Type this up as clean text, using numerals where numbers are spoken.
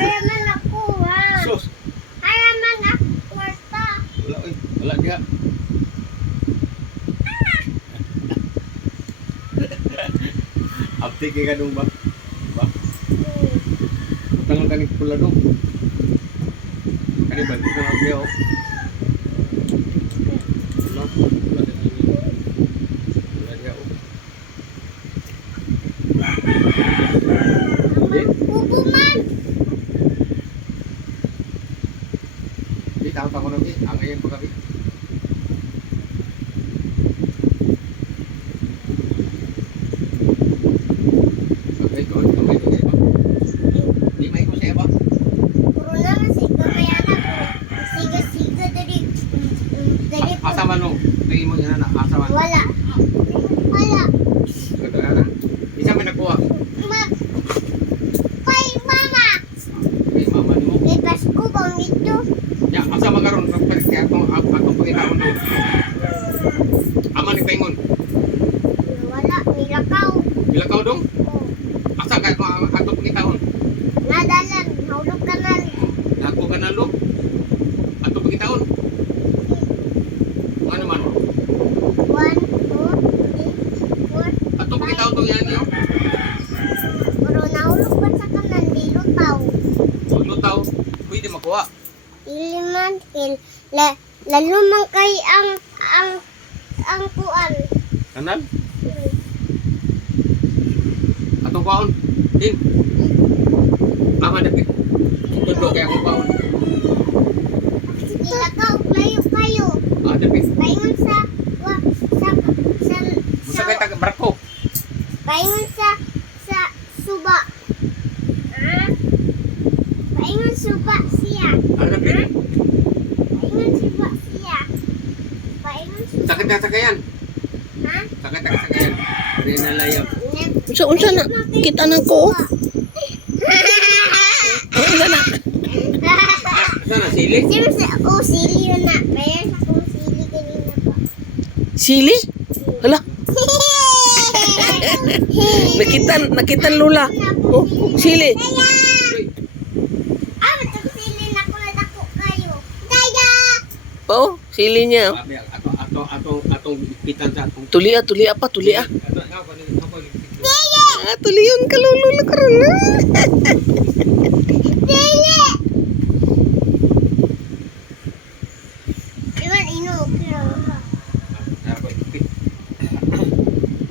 Ayaman ako ha. Sus. Ayaman ako kwarta. Wala, oy. Wala diha. Aptik ka dong ba? Ba? Tangan kanig pula dong. Kani bantu na dia. Wala. Wala dia. Wala dia. Pupuman. Di tahu nabi, ang ayan pagabi. Okay, ko kamay ko ba? Di may ko siya ba? Puro naman si kamay anak ko. Siga-siga dari. Dari po. Asa man no? Tingin mo yan na asa man. Wala. Wala. Kada isa may nakuha. Mag. Kay mama. Kay mama mo. May Pasko bang ito? Ya, asa magaron pagpalit kaya atong pangitaon no. Ama ni Paingon. Wala. Nilakaw. Bilakaw dong. Oh. Asa kaya atong pangitaon. Nadalan. Naulog ka na. Dako ka na lo. Atong pangitaon. Ano man? 1, 2, 3, 4. Atong pangitaon to yan yo. Pero naulog pa sa kanan. Nilutaw. Paglutaw, pwede makuha. Iliman. Lalo man kay ang kuan. Kanal? Atong kaon. Din. Ama dapit. Tudlo kaya akong kaon. Nilakaw. Layo kayo. Ah, dapit. Paingon sa Musa kay taga barko. paingon sa suba. Ah? Paingon suba siya. Ah, dapit. Paingon suba siya. Paingon suba. Sakit na sakayan. Ha? Sakit na sakayan. Hindi na layap. Unsa na kita na ko. Unsa na? Sana sili? Sino sa ako sili yun na. Mayroon sa akong sili kanina pa. Sili? Hala, nakitan lula. Oh, sili. Ah, matag sili na ko na dako kayo. Kaya! Oh, sili niya. Sabi, atong ipitan sa atong Tulia pa, tulia. Dili! Ah, tuliyon ka lulo na karon na. Dili! Iwan ino. Kaya.